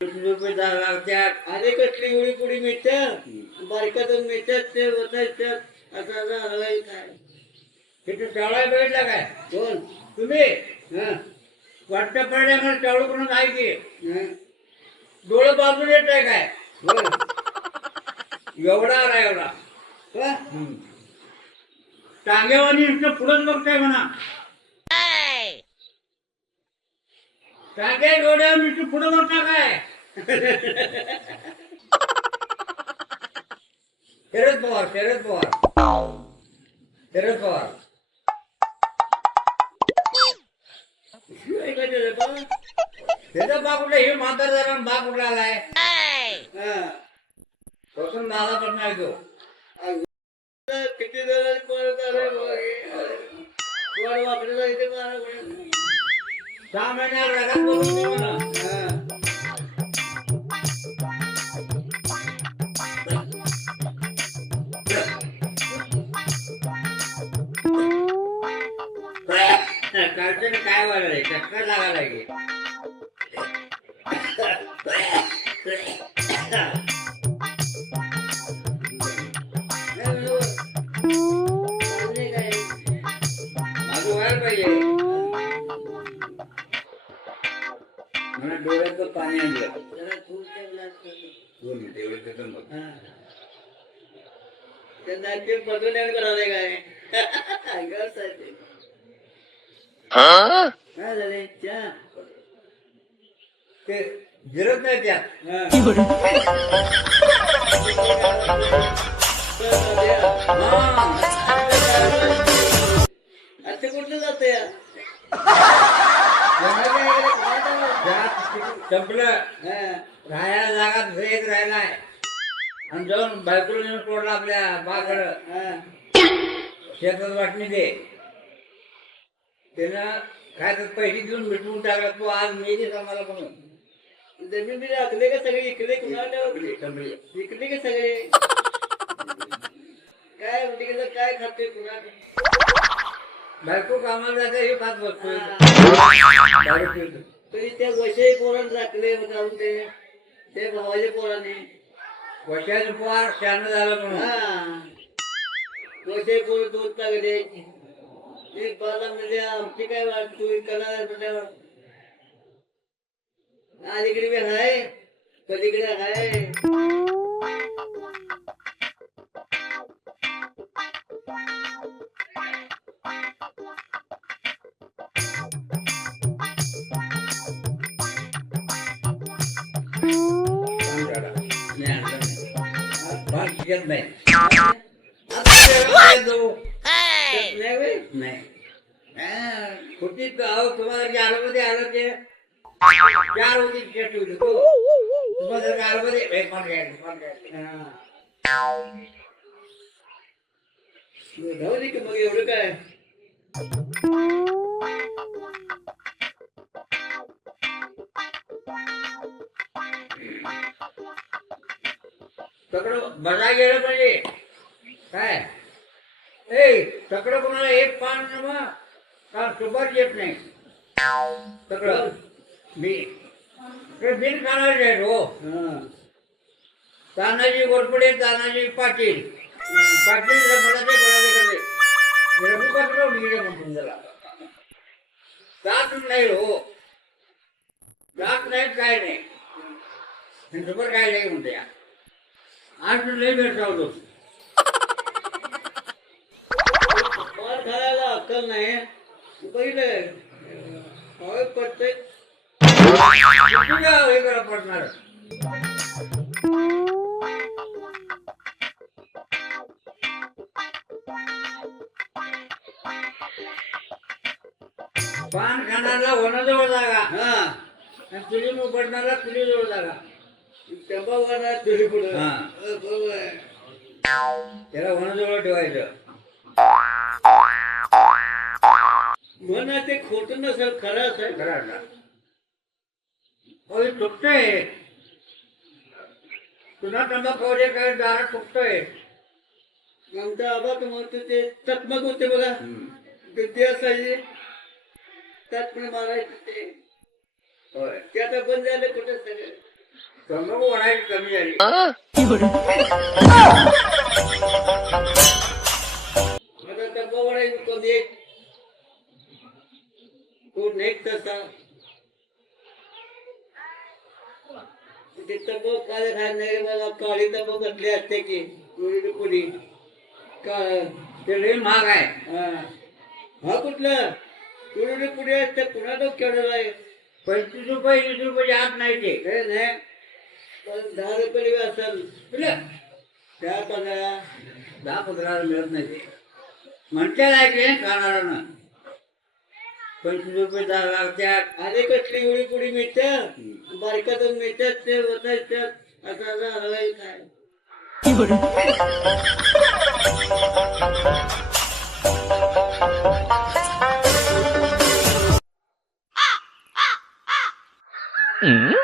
रुपये दहा लागतात अरे कसली उडी पुडी मिळतात बारकातून मिळतात ते होतात असं असं हलवायचं काय? तिथे टाळा भेटला काय? कोण? तुम्ही? हा. वाटतं पडल्या मला टाळू करून आहे की? डोळे बाजून येत आहे काय. एवढा आला एवढा? टांगेवानी पुढंच बघताय म्हणा. टांगे डोळ्यावर नुसतं पुढं बघता काय शरद पवार शरद पवार. शरद पवार. त्याचा कुठे? हे म्हातारा बा कुठला आलाय? बसून दादा पण नाही तो. किती जण परत आले बघ हे. मारा कोणी. सहा महिन्यात घरात बसून दे म्हणा. हा. कालचं काय वाढलंय चक्कर लागायला त्यांना ते बदलण्यात करायला काय गरज आहे ते. काय झाले चहा ते जिरत नाही. आता ते कुठलं जात या संपलं राहायला जागा दुसरा एक राहिलाय आणि जाऊन बायकोला नेऊन सोडला आपल्या बाकडं शेतात वाटणी दे. त्यानं काय तर पैसे देऊन मिटवून टाकला तो आज मेली आम्हाला म्हणून. जमीन बी राखले का सगळे? इकडे कुणाला. इकडे का सगळे? काय तिकडे काय खाते? कुणा बायको कामाला जाते हे पाच. तरी त्या वशे राखले जाऊन ते. ते भावाचे पोराने. वर्षाचं फार शान झालं म्हणून. हा. वशे पोर दूध लागले एक बाला म्हणजे आमची काय वाट तू करणार म्हटल्यावर. अलीकडे बी हाय पलीकडे हाय शिकत नाही. नाही हा, अहो तुम्हाला जे आलं मध्ये आलं ते चार होती. शेट होती तुम्हाला जर आलं मध्ये एक पान घ्यायचं पान घ्यायचं. जाऊ दे की मग एवढं काय? सगळं बजा गेलं पाहिजे. काय? ए सगळं कोणाला एक पान न मग का सुपारी येत नाही? सगळं मी. ते बिन खाणार आहे हो. तानाजी गोरपडे तानाजी पाटील. पाटील रमणाचे बळाचे म्हणून नाही हो. जात नाही काय नाही. सुपर काय नाही म्हणते या. आज लय भेट जाऊ मार खायला अक्कल नाही. पहिले पडते. हे करा पडणार. पान खाणारा वनाजवळ जागा. हा. आणि तुली उघडणारा तुलीजवळ जागा. टंबा वाढणार तुझी पुढं. हा. अ, बरोबर आहे. त्याला वनाजवळ ठेवायचं. म्हण ते खोट नसेल खरं असेल. घरातला होय तुटतंय तुला टंबा खाऊ काय दारात तुटतोय आमचा आबा म्हणतो ते चकमक होते बघा. ते ते असायचे त्यात पण मारायचे ते होय. ते आता बंद झाले कुठे सगळे? कमी तो नेट तसा. तंबाखू काय मला काळी तंबाखू घातली असते की. पुरी. ते महाग आहे. हा. हा कुठलं? पुरी पुरी असते पुन्हा तो केवढा आहे. पंचवीस रुपये वीस रुपये आत नाही ते. हे नाही पण दहा रुपये असेल? त्या पंधरा. दहा पंधरा मिळत नाही ते. म्हणते ऐकले खाणाऱ्यानं पंचवीस रुपये दहा लागतात. आणि कसली एवढी पुडी मिळतात बारकातून मिळतात ते होतात असं असं हलवायचं काय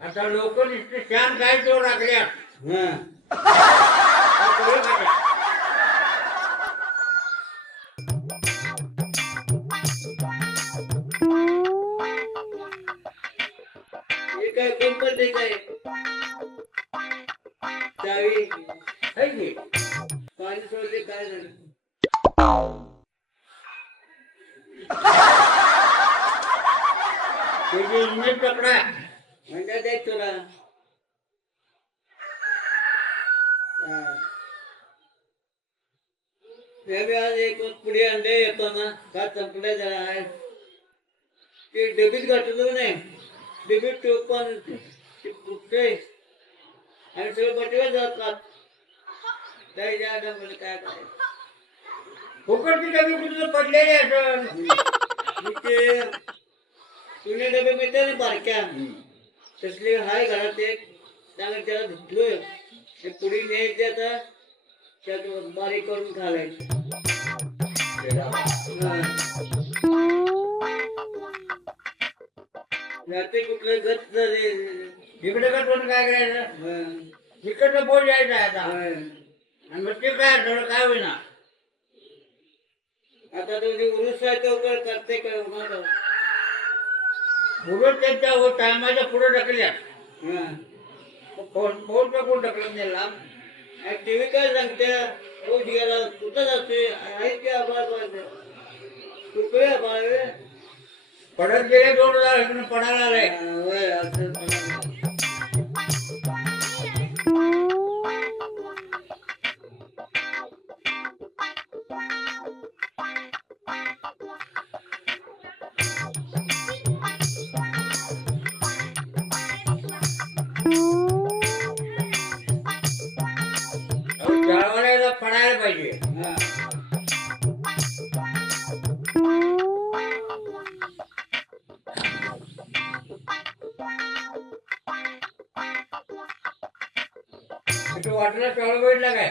आता लोक नुसते श्याम काय तो लागल्या हा. कोण पण ते काय चावी पाणी सोडले काय झालं? त्याची इंजिन पकडा. म्हणजे ते तुला. हा. हे आज एक पुढे अंडे येतो ना का संपले जरा आहे. ते डेबिट घातलं नाही. डबीत टोपण ते फुटते आणि सगळे बटीवर जातात त्याच्या डबल काय करायचं फुकटची डबे कुठे पडलेले असं ते जुने डबे मिळते ना बारक्या तसले हाय घरात एक त्याला त्याला धुतलोय ते पुढे न्यायचे आता त्यात बारीक करून घालायचं कुठलं गत झाले. इकडे का कोण काय करायचं? इकडचं बोल यायचं आहे आता आणि मग ते काय थोडं काय होईना. आता तुझी उरुस आहे तो कर करते काय मुलं त्यांच्या हो टायमाच्या पुढे ढकल्या फोन फोन पे कोण ढकलून दिला टीव्ही काय सांगते? हो गेला कुठं जाते आहे की आभार पाहिजे कुठे आभार? पडत गेले दोन हजार इकडून पडायला आले वाटलं टळ बैठला काय?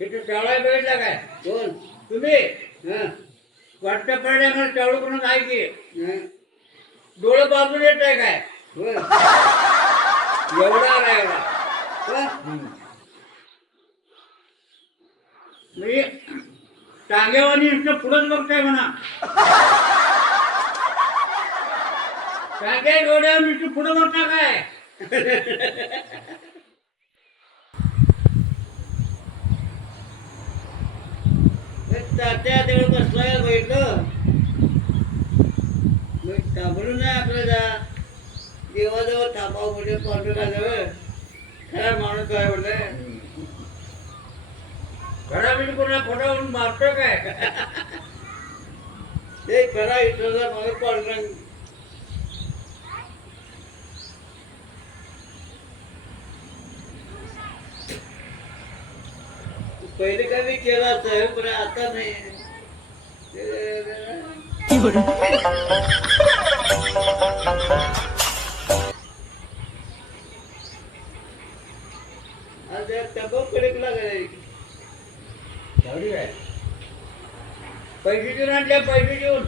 तिथे टळाय बैठला काय? कोण? तुम्ही? हा, वाटतं पडल्या मला टळू करून आहे की? हा. डोळे बाजून येत आहे काय. एवढा आला म्हणजे एवढा का? टांगेवानी नुसतं पुढंच बघताय म्हणा? नुसतं पुढं बघता काय? हे तात्या तेवढं बसलाय बघितलं थांबलो नाही आपल्याला. देवाजवळ थांबावं म्हणजे पांडुराजवळ खरा माणूस काय म्हणलं घरामध्ये कोणा फोटावरून मारतो काय? ते खरा इथला माणूस पांडुरंग पहिले कधी केला असं पण आता नाही. पैसे पैसे घेऊन.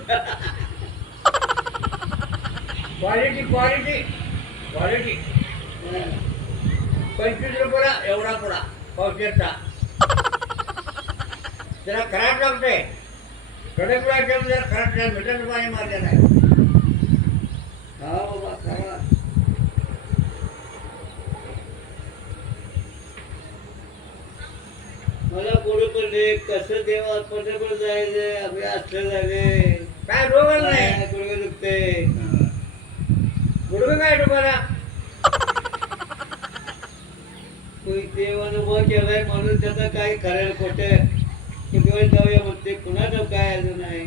क्वालिटी क्वालिटी क्वालिटी पंचवीस रुपयाला एवढा पुडा पावशेरचा. त्याला खराब लागतंय. कडक ठेवून खराब नाही भेटत पाणी मारले नाही हा बाबा खावा मला पुढे पडले कसं देवा जायचे असलं झाले काय रोग नाही? गुडघे दुखते? गुडघे काय तुम्हाला कोणी देव अनुभव केलाय म्हणून त्याचा काही खरेल खोटे. किती वेळ जाऊया म्हणते कुणाचं काय अजून आहे?